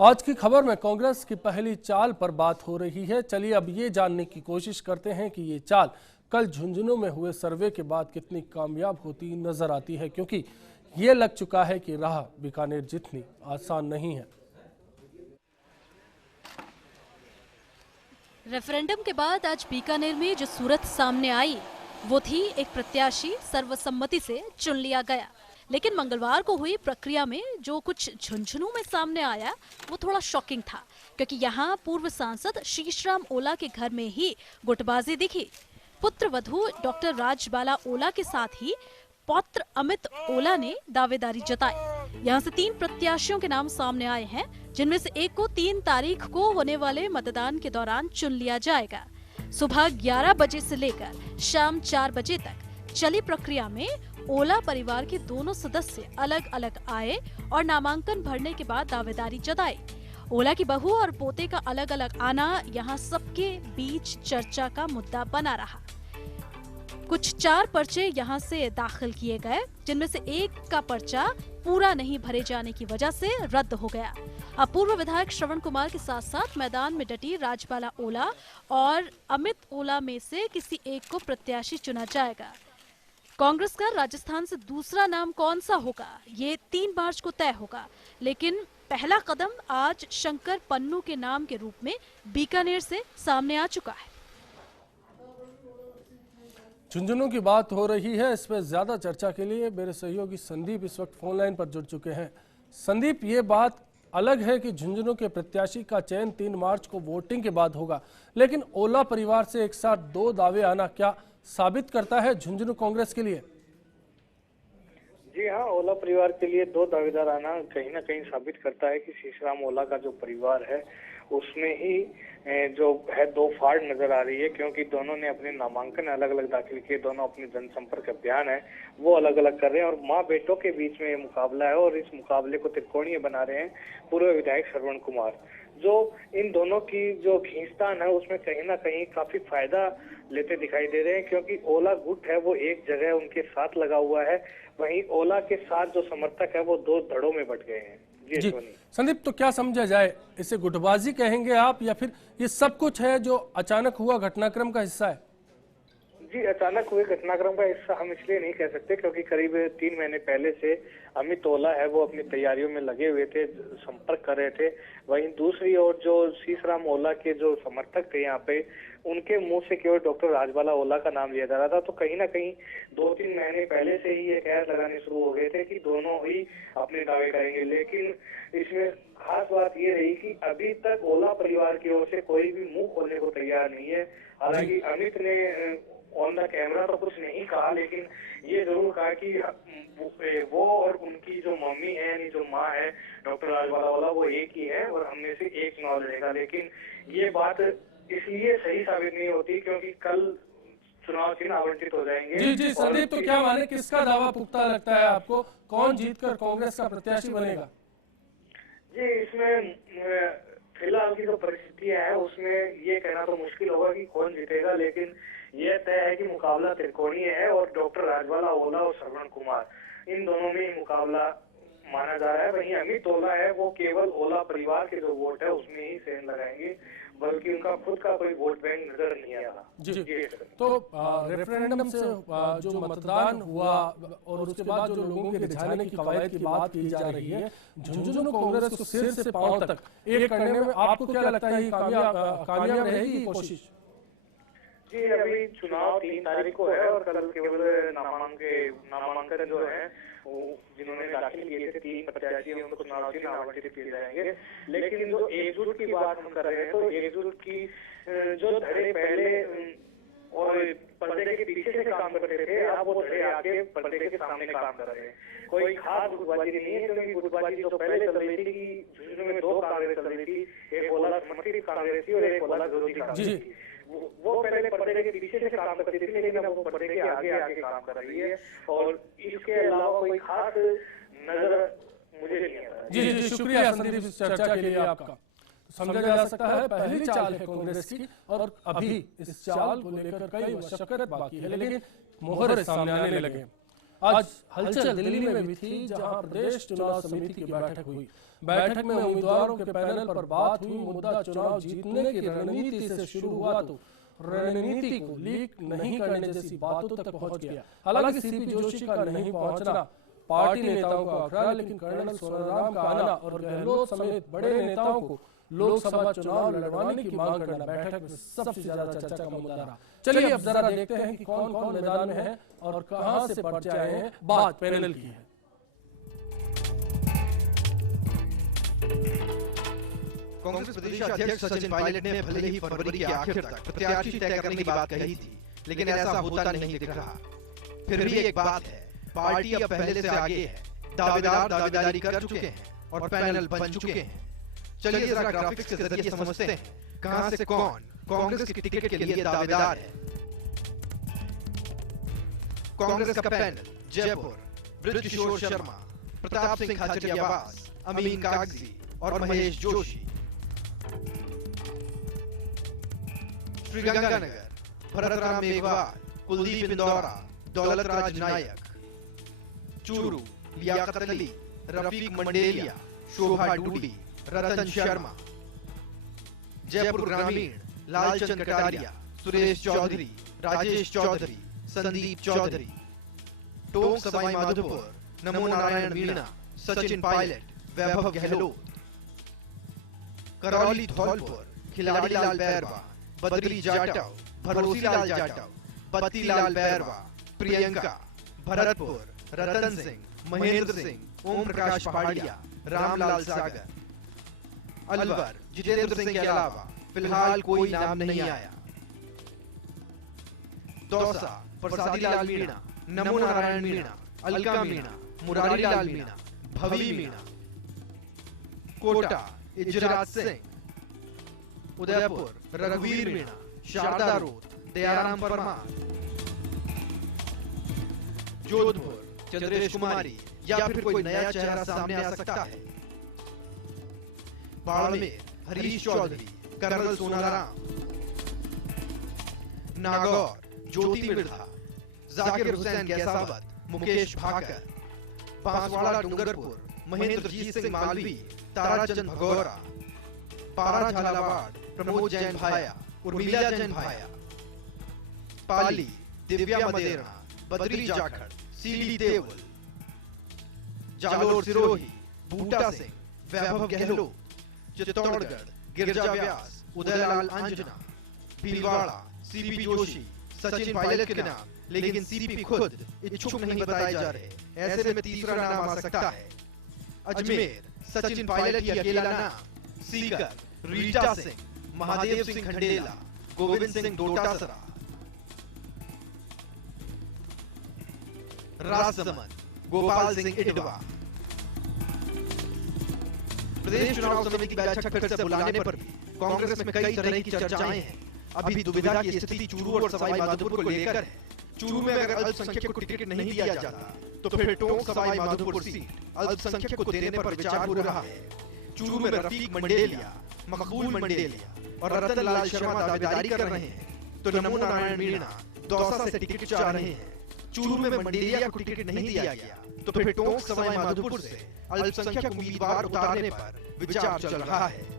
आज की खबर में कांग्रेस की पहली चाल पर बात हो रही है। चलिए अब ये जानने की कोशिश करते हैं कि ये चाल कल झुंझुनू में हुए सर्वे के बाद कितनी कामयाब होती नजर आती है, क्योंकि ये लग चुका है कि राह बीकानेर जितनी आसान नहीं है। रेफरेंडम के बाद आज बीकानेर में जो सूरत सामने आई वो थी एक प्रत्याशी सर्वसम्मति से चुन लिया गया। लेकिन मंगलवार को हुई प्रक्रिया में जो कुछ झुंझुनू में सामने आया वो थोड़ा शॉकिंग था, क्योंकि यहाँ पूर्व सांसद शीशराम ओला के घर में ही गुटबाजी दिखी। पुत्र वधू डॉक्टर राजबाला ओला के साथ ही पौत्र अमित ओला ने दावेदारी जताई। यहाँ से 3 प्रत्याशियों के नाम सामने आए हैं, जिनमें से एक को 3 तारीख को होने वाले मतदान के दौरान चुन लिया जाएगा। सुबह 11 बजे से लेकर शाम 4 बजे तक चली प्रक्रिया में ओला परिवार के दोनों सदस्य अलग अलग आए और नामांकन भरने के बाद दावेदारी जताई। ओला की बहू और पोते का अलग अलग आना यहाँ सबके बीच चर्चा का मुद्दा बना रहा। कुछ 4 पर्चे यहाँ से दाखिल किए गए, जिनमें से एक का पर्चा पूरा नहीं भरे जाने की वजह से रद्द हो गया। अब पूर्व विधायक श्रवण कुमार के साथ साथ मैदान में डटी राजबाला ओला और अमित ओला में से किसी एक को प्रत्याशी चुना जाएगा। कांग्रेस का राजस्थान से दूसरा नाम कौन सा होगा, ये 3 मार्च को तय होगा। लेकिन पहला कदम आज शंकर पन्नू के नाम के रूप में बीकानेर से सामने आ चुका है। झुंझुनू की बात हो रही है, इस पर ज्यादा चर्चा के लिए मेरे सहयोगी संदीप इस वक्त फोन लाइन पर जुड़ चुके हैं। संदीप, ये बात अलग है कि झुंझुनू के प्रत्याशी का चयन 3 मार्च को वोटिंग के बाद होगा, लेकिन ओला परिवार से एक साथ 2 दावे आना क्या साबित करता है झुंझुनू कांग्रेस के लिए? जी हाँ, ओला परिवार के लिए 2 दावेदार आना कहीं ना कहीं साबित करता है कि शीशराम ओला का जो परिवार है उसमें ही जो है 2 फाड़ नजर आ रही है, क्योंकि दोनों ने अपने नामांकन अलग अलग दाखिल किए, दोनों अपने जनसंपर्क अभियान है वो अलग अलग कर रहे हैं और माँ बेटों के बीच में ये मुकाबला है और इस मुकाबले को त्रिकोणीय बना रहे हैं पूर्व विधायक श्रवण कुमार। जो इन दोनों की जो खींचतान है उसमें कहीं ना कहीं काफी फायदा लेते दिखाई दे रहे हैं, क्योंकि ओला गुट है वो एक जगह उनके साथ लगा हुआ है, वहीं ओला के साथ जो समर्थक है वो 2 धड़ों में बट गए हैं। जी संदीप, तो क्या समझा जाए, इसे गुटबाजी कहेंगे आप या फिर ये सब कुछ है जो अचानक हुआ घटनाक्रम का हिस्सा है? जी, अचानक हुए घटनाक्रम का हिस्सा हम इसलिए नहीं कह सकते क्योंकि करीब 3 महीने पहले से अमित ओला है वो अपनी तैयारियों में लगे हुए थे, संपर्क कर रहे थे। वहीं दूसरी ओर जो शीशराम ओला के जो समर्थक थे यहाँ पे, उनके मुंह से केवल डॉक्टर राजबाला ओला का नाम लिया जा रहा था। तो कहीं ना कहीं 2-3 महीने पहले से ही ये कयास लगाने शुरू हो गए थे कि दोनों ही अपने दावे करेंगे। लेकिन इसमें खास बात ये रही कि अभी तक ओला परिवार की ओर से कोई भी मुंह खोलने को तैयार नहीं है। हालांकि अमित ने ऑन द कैमरा तो कुछ नहीं कहा, लेकिन ये जरूर कहा कि वो और उनकी जो मम्मी है यानी जो माँ है डॉक्टर राजबाला ओला वो एक ही है और हमने से एक चुनाव लड़ेगा। लेकिन ये बात इसलिए सही साबित नहीं होती क्योंकि कल चुनाव चिन्ह आवंटित हो जाएंगे। जी संदीप, तो क्या माने किसका दावा पुख्ता लगता है आपको, कौन जीतकर कांग्रेस का प्रत्याशी बनेगा? जी, इसमें फिलहाल की जो परिस्थितियां है उसमें ये कहना तो मुश्किल होगा कि कौन जीतेगा, लेकिन यह तय है कि मुकाबला त्रिकोणीय है और डॉक्टर राजबाला ओला और श्रवण कुमार इन दोनों में ही मुकाबला माना जा रहा है। वहीं अमित ओला है वो केवल ओला परिवार के जो वोट है उसमें ही सेंध लगाएंगे, बल्कि उनका खुद का कोई वोट बैंक नजर नहीं आ रहा। जी तो रेफरेंडम से जो मतदान हुआ और उसके बाद जो लोगों के रिझाने की कवायद की बात की जा रही है, झुंझुनू कांग्रेस को सिर से पांव तक एक करने में आपको क्या लगता है कामयाब रहेगी कोशिश? जी, अभी चुनाव 3 तारीख को है और कल केवल नामांकन जो है जिन्होंने दाखिल किए थे 3 प्रत्याशी उनको चुनाव चिन्ह आवंटित किए जाएंगे। लेकिन जो एकजुट की बात हम कर रहे हैं तो एकजुट की जो धड़े पहले और पर्दे के पीछे से काम करते थे, अब वो धड़े आके पर्दे के सामने काम कर रहे हैं। कोई खास गुटबाजी नहीं है, क्योंकि गुटबाजी जो पहले चल रही थी कि झुंझुनू में 2 कांग्रेस चल रही थी, एक ओला समर्थित कांग्रेस थी और एक ओला विरोधी कांग्रेस थी। वो पहले पर्दे के पीछे से काम करती थी, लेकिन अब वो पर्दे के आगे आगे काम कर रही है और इसके अलावा कोई खास नजर मुझे नहीं आ रहा। जी शुक्रिया संदीप इस चर्चा के लिए आपका। समझा जा सकता है पहली चाल है कांग्रेस की और अभी इस चाल को लेकर कई मशक्कत बाकी है, लेकिन मोहर सामने आने लगे। आज हलचल दिल्ली में भी थी, जहां प्रदेश चुनाव समिति की बैठक हुई। बैठक में उम्मीदवारों के पैनल पर बात हुई। मुद्दा चुनाव जीतने की रणनीति से शुरू हुआ तो रणनीति को लीक नहीं करने जैसी बातों तक पहुंच गया। हालांकि सीपी जोशी का नहीं पहुंचना पार्टी नेताओं का आक्रोश, लेकिन कर्नल सोनाराम का आना और गहलोत समेत बड़े नेताओं को लोकसभा चुनाव लड़वाने की मांग करना बैठक में सबसे ज्यादा चर्चा का मुद्दा रहा। चलिए अब जरा देखते हैं कि कौन कौन मैदान में है और कहां से पर्चे आए हैं। बात पैनल की है। कांग्रेस प्रदेश अध्यक्ष सचिन पायलट ने भले ही फरवरी के आखिर तक प्रत्याशी तय करने की बात कही थी, लेकिन ऐसा होता नहीं दिख रहा। फिर भी एक बात है, पार्टी अब पहले से आगे है। दावेदार दावेदारी कर चुके हैं और पैनल बन चुके हैं। चलिए जरा ग्राफिक्स के जरिए समझते हैं कहां से कौन कांग्रेस की टिकट के लिए दावेदार है। कांग्रेस का पैनल जयपुर, बृजकिशोर शर्मा, प्रताप सिंह खाचरियावास, अमीन कागजी और महेश जोशी। श्रीगंगानगर, भरतराम मेघवाल, कुलदीप इंदौरा, दौलत राज नायक। चूरू, लियाकत अली, रफीक मंडेलिया, शोभा डूडी, रतन शर्मा। जयपुर ग्रामीण, लालचंद कटारिया, सुरेश चौधरी, राजेश चौधरी, संदीप चौधरी। टोंक सवाई माधोपुर, नमो नारायण मीणा, सचिन पायलट, वैभव गहलोत। करौली धौलपुर, खिलाड़ी लाल बैरवा, बद्री जाटव, भरोसी लाल जाटव, पति लाल बैरवा, प्रियंका। भरतपुर, रतन सिंह, महेंद्र सिंह, ओम प्रकाश पहाड़िया, रामलाल सागर। अलवर, जितेंद्र सिंह के अलावा फिलहाल कोई नाम नहीं आया। दौसा, प्रसादी लाल मीणा, नमो नारायण मीणा, अलका मीणा, मुरारी लाल मीणा, भवी मीणा। कोटा, इजरात सिंह। उदयपुर, रघुवीर मीणा, शारदा रोड, दयाराम परमार। जोधपुर, चंद्रेश कुमारी या फिर कोई नया चेहरा सामने आ सकता है। बाड़मेर, हरीश चौधरी, कर्नल सोनाराम। नागौर, ज्योति मिर्धा, जाकिर हुसैन गैसावत, मुकेश भाकर। बांसवाड़ा डूंगरपुर, महेंद्रजीत सिंह मालवी, ताराचंद भगौरा। पारा झालावाड़, प्रमोद जैन भाया, उर्मिला जैन भाया। पाली, दिव्या मदेरणा, बद्री जाखड़, सीडी देवल। जालोर सिरोही, बूटा सिंह, वैभव गहलोत। चित्तौड़गढ़, गिरजा व्यास, उदयलाल अंजना। भीलवाड़ा, सीपी जोशी, सचिन पायलट के नाम, लेकिन सीपी खुद इच्छुक नहीं बताए जा रहे। ऐसे में तीसरा नाम आ सकता है। अजमेर, सचिन पायलट ही अकेला नाम। सीकर, रीटा सिंह, महादेव सिंह खंडेला, गोविंद सिंह डोटासरा। राजसमंद, गोपाल सिंह इटवा। प्रदेश चुनाव समिति की बैठक फिर से बुलाने पर भी कांग्रेस में कई तरह की चर्चाएं हैं। अभी दुविधा की स्थिति चूरू और सवाई माधोपुर को लेकर है। चूरू में अगर अल्पसंख्यक को टिकट नहीं दिया जाता तो फिर टोंक सवाई माधोपुर सीट अल्पसंख्यक को देने पर विचार हो रहा है। चूरू में रफीक मंडेलिया, मकबूल मंडेलिया और रतन लाल शर्मा दावेदारी कर रहे हैं, तो नमो नारायण मीणा दौसा से टिकट चाह रहे हैं। चूरू में मंडेलिया को टिकट नहीं दिया गया तो फिर टोंक सवाई माधोपुर से अल्पसंख्यक उम्मीदवार उतारने पर विचार चल रहा है।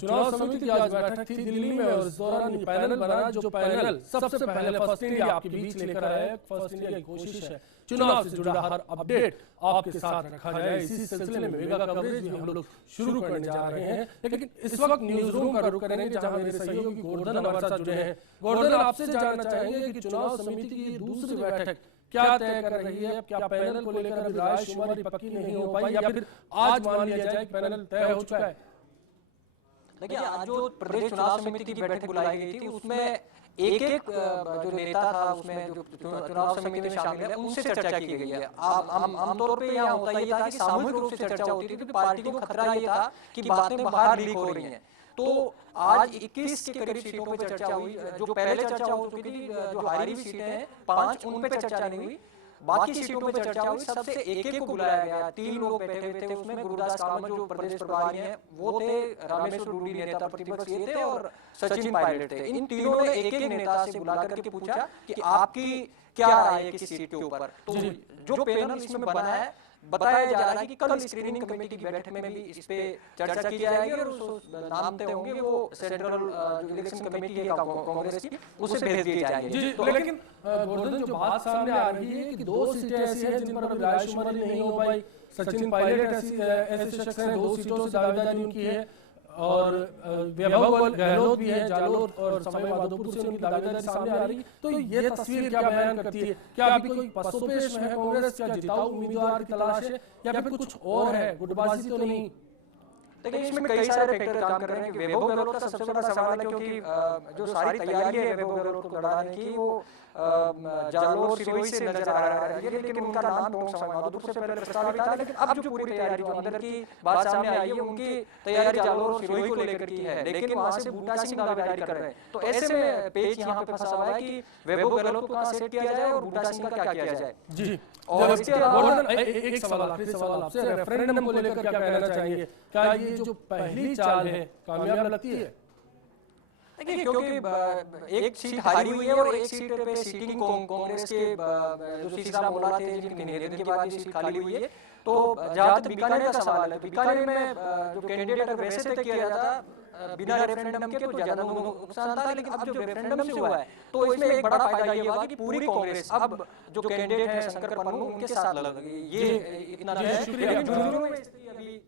चुनाव समिति की आज बैठक थी दिल्ली में और इस दौरान ये पैनल बना, जो पैनल सबसे पहले फर्स्ट इंडिया आपके बीच लेकर आया है। फर्स्ट इंडिया की कोशिश है चुनाव से जुड़ा हर अपडेट आपके साथ रखा जाए। इसी सिलसिले में मेगा कवरेज भी हम लोग शुरू करने जा रहे हैं, लेकिन इस वक्त न्यूज रूम का रुख करेंगे जहां मेरे सहयोगी गोवर्धन हमारे साथ जुड़े हैं। गोवर्धन, आपसे जानना चाहेंगे कि चुनाव समिति की दूसरी बैठक क्या तय कर रही है? क्या पैनल को लेकर अभी रायशुमारी पक्की नहीं हो पाई या फिर आज मान लिया जाए कि पैनल तय हो चुका है? देखिए, आज जो प्रदेश चुनाव समिति की बैठक बुलाई गई थी उसमें एक जो नेता था उसमें जो चुनाव समिति में शामिल है उनसे चर्चा की गई है। आमतौर पे यहाँ होता ये था कि सामूहिक रूप से चर्चा होती थी, क्योंकि पार्टी को खतरा ये था कि बातें बाहर लीक हो रही हैं। तो आज 21 के करीब सीटों पे चर्चा हुई। जो पहले चर्चा हो चुकी थी, जो हारी हुई सीटें हैं 5, उन पे चर्चा नहीं हुई। बाकी सीटों पे चर्चा हुई, सबसे एक एक को बुलाया गया। 3 लोग बैठे हुए थे उसमें, गुरुदास कामत जो प्रदेश प्रभारी हैं वो थे, रामेश्वर रूडी नेता प्रतिपक्ष ये थे और सचिन पायलट थे। इन तीनों ने एक एक नेता से बुला करके पूछा कि आपकी क्या राय है किसी सीट के ऊपर। तो जो पैनल इसमें बना है, बताया जा रहा है कि कल स्क्रीनिंग कमेटी की बैठक में भी इस पे चर्चा की जाएगी और नाम तय होंगे वो सेंट्रल जो इलेक्शन कमेटी है कांग्रेस की, उसे भेज दिए जाएंगे। तो लेकिन गोवर्धन, जो बात सामने आ रही है कि 2 सीटें ऐसी हैं जिन पर अभी रायशुमारी नहीं हो पाई। सचिन पायलट ऐसे शख्स हैं, 2 सीटों से दावेदारी उनकी है और वैभव गहलोत भी है जालोर और सवाई माधोपुर से उनकी दावेदारी सामने आ रही है। तो ये तस्वीर क्या बयान करती है? क्या अभी कोई पसोपेश में है कांग्रेस? क्या जिताऊ उम्मीदवार की तलाश है या फिर कुछ और है? गुटबाजी तो नहीं? देखिए, इसमें कई सारे फैक्टर काम कर रहे हैं। वैभव गहलोत का सबसे बड़ा सवाल है क्योंकि जो सारी तैयारी है वैभव गहलोत को लड़ाने की वो जालोर सिरोही से नजर आ रहा है, लेकिन उनका नाम टोंक सवाई माधोपुर से पहले प्रस्तावित था। लेकिन अब जो पूरी तैयारी जो अंदर की बात सामने आई है, उनकी तैयारी जालोर और सिरोही को लेकर की है, लेकिन वहां से बूटा सिंह दावेदारी कर रहे हैं। तो ऐसे में पेच यहाँ पे फंसा हुआ है कि वैभव गहलोत को कहां सेट किया जाए और बूटा सिंह का क्या किया जाए। जी, और इसके अलावा एक सवाल, आखिरी सवाल आपसे, रेफरेंडम को लेकर क्या कहना चाहिए? क्या ये जो पहली चाल है कामयाब लगती है? देखिए, क्योंकि एक सीट हारी हुई है और एक सीट पे सीटिंग कांग्रेस के जो सीताराम मोला थे जिनके निधन के बाद ये सीट खाली हुई है। तो जहां तक बीकानेर का सवाल है, तो बीकानेर में जो कैंडिडेट वैसे तय किया जाता था बिना रेफरेंडम के तो ज्यादा नुकसान था, लेकिन अब जो रेफरेंडम से हुआ है तो इसमें एक बड़ा फायदा ये हुआ कि पूरी कांग्रेस अब जो कैंडिडेट है शंकर पन्नू उनके साथ लग गई। ये इतना है।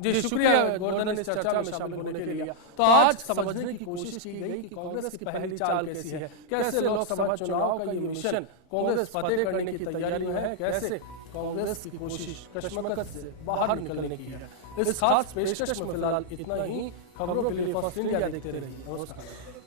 जी, शुक्रिया गोवर्धन इस चर्चा में शामिल होने के लिए। तो आज समझने की कोशिश की गई कि कांग्रेस की पहली चाल कैसी है, कैसे लोकसभा चुनाव का ये मिशन कांग्रेस फतेह करने की तैयारी में है, कैसे कांग्रेस की कोशिश कश्मकश से बाहर निकलने की है। इस खास पेशकश में फिलहाल इतना ही। खबरों के लिए फर्स्ट इंडिया देखते रहिए। नमस्कार।